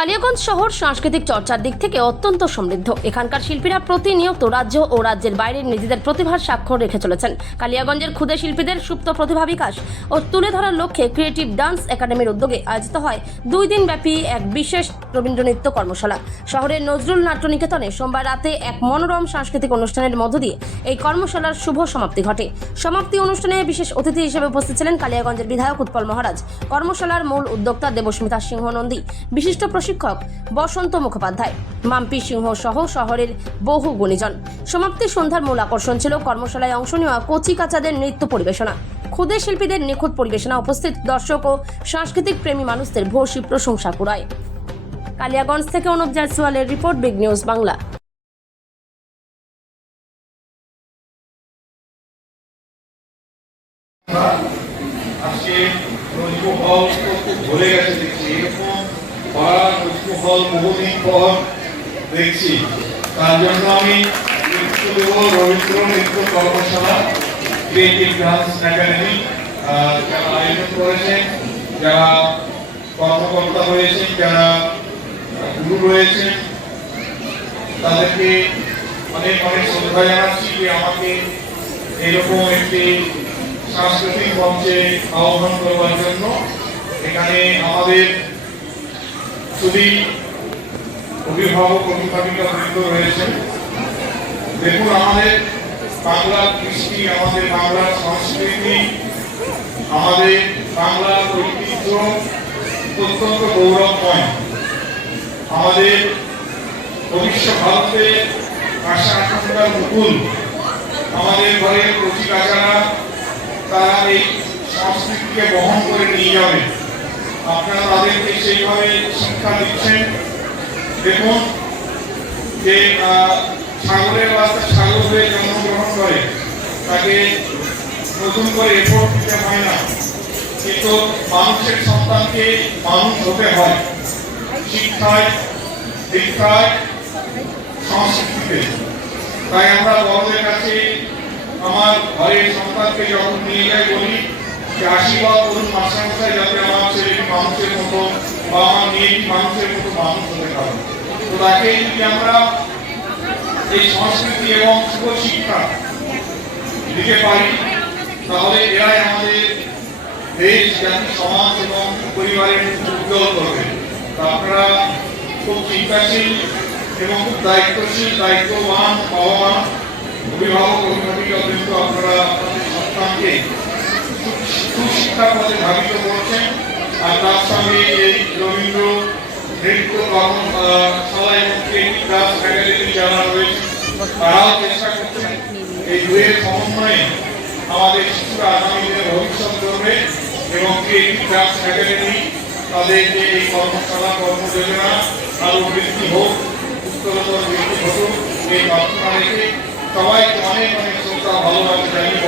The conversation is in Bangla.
কালিয়াগঞ্জ শহর সাংস্কৃতিক চর্চার দিক থেকে অত্যন্ত সমৃদ্ধ। এখানকার শিল্পীরা প্রতিনিয়ত রাজ্য ও রাজ্যের বাইরে নিজেদের প্রতিভার স্বাক্ষর রেখে চলেছেন। কালিয়াগঞ্জের ক্ষুদে শিল্পীদের সুপ্ত প্রতিভা বিকাশ ও তুলে ধরার লক্ষ্যে ক্রিয়েটিভ ডান্স একাডেমির উদ্যোগে আয়োজিত হয় 2 দিন ব্যাপী এক বিশেষ রবীন্দ্রনৃত্য কর্মশালা। শহরের নজরুল নাট্য নিকেতনে সোমবার রাতে এক মনোরম সাংস্কৃতিক অনুষ্ঠানের মধ্য দিয়ে এই কর্মশালার শুভ সমাপ্তি ঘটে। সমাপ্তি অনুষ্ঠানে বিশেষ অতিথি হিসেবে উপস্থিত ছিলেন কালিয়াগঞ্জের বিধায়ক উৎপল মহারাজ, কর্মশালার মূল উদ্যোক্তা দেবস্মিতা সিংহ নন্দী, বিশিষ্ট প্রশিক্ষক বসন্ত মুখোপাধ্যায়, মাম্পি সিংহ সহ শহরের বহু গুণীজন। সমাপ্তি সন্ধ্যার মূল আকর্ষণ ছিল কর্মশালায় অংশ নেওয়া কচি কাচাদের নৃত্য পরিবেশনা, ক্ষুদে শিল্পীদের নিখুঁত পরিবেশনা। উপস্থিত দর্শক ও সাংস্কৃতিক প্রেমী মানুষদের ভূয়সী প্রশংসা কুড়ায়। কালিয়াগঞ্জ থেকে অনুপ জয়সওয়ালের রিপোর্ট, বিগ নিউজ বাংলা। আজকে নজরুল হল ভুলে গেছে দেখছি, এরকম পাড়া নজরুল হল বহুদিন পর দেখছি। তার জন্য আমি রবীন্দ্র নৃত্য কর্মশালা ক্রিয়েটিভ ডান্স একাডেমি যারা আয়োজন করেছেন, যারা কর্মকর্তা রয়েছেন, যারা গুরু রয়েছেন, তাদেরকে অনেক অনেক শ্রদ্ধা জানাচ্ছি যে আমাকে এরকম একটি সাংস্কৃতিক মঞ্চে আহ্বান করবার জন্য। এখানে আমাদের খুবই অভিভাবক অভিভাবিকা বৃন্দ রয়েছেন। দেখুন, আমাদের বাংলার কৃষ্টি, আমাদের বাংলার সংস্কৃতি, আমাদের বাংলার ঐতিহ্য অত্যন্ত গৌরবময়। আমাদের ভবিষ্যৎ ভারতের আশা আকাঙ্ক্ষার মুকুল আমাদের ঘরে কচি কাচারা, তারা এই সংস্কৃতিকে বহন করে নিয়ে যাবে। আপনারা তাদেরকে সেইভাবে শিক্ষা দিচ্ছেন। দেখুন যে ছাগলের বাচ্চা ছাগল হয়ে জন্মগ্রহণ করে, তাকে নতুন করে এফোর্ট দিতে হয় না, কিন্তু মানুষের সন্তানকে মানুষ হতে হয় শিক্ষায়, দীক্ষায়, সংস্কৃতিতে। তাই আমরা বড়দের কাছে আমার ঘরের সন্তানকে যখন নিয়ে যাই বলি যে আশীর্বাদ করুন মাস্টারমশাই, যাতে আমার ছেলেটি মানুষের মতো বা আমার মেয়েটি মানুষের মতো মানুষ হতে পারে। তো তাকে যদি আমরা এই সংস্কৃতি এবং শুভ শিক্ষা দিতে পারি, তাহলে এরাই আমাদের দেশ, জাতি, সমাজ এবং পরিবারের উজ্জ্বল করবে। তা আপনারা খুব চিন্তাশীল এবং খুব দায়িত্বশীল, দায়িত্ববান বাবা, অভিভাবক অভিভাবিকা বৃন্দ, আপনারা আপনাদের সন্তানকে সুশিক্ষা পথে ধাবিত করছেন। আর তার সঙ্গে এই রবীন্দ্র নৃত্য কর্মশালা এবং ক্রিয়েটিভ ডান্স একাডেমি যারা রয়েছে, তারাও চেষ্টা করছেন এই দুয়ের সমন্বয়ে আমাদের শিশুরা আগামী দিনে ভবিষ্যৎ করবে। এবং ক্রিয়েটিভ ডান্স একাডেমি তাদের যে এই কর্মশালা কর্মযোজনা আরো বৃদ্ধি হোক, উত্তরোত্তর বৃদ্ধি ঘটুক, এই প্রার্থনা রেখে সবাইকে অনেক অনেক শ্রদ্ধা ভালোবাসা জানিয়ে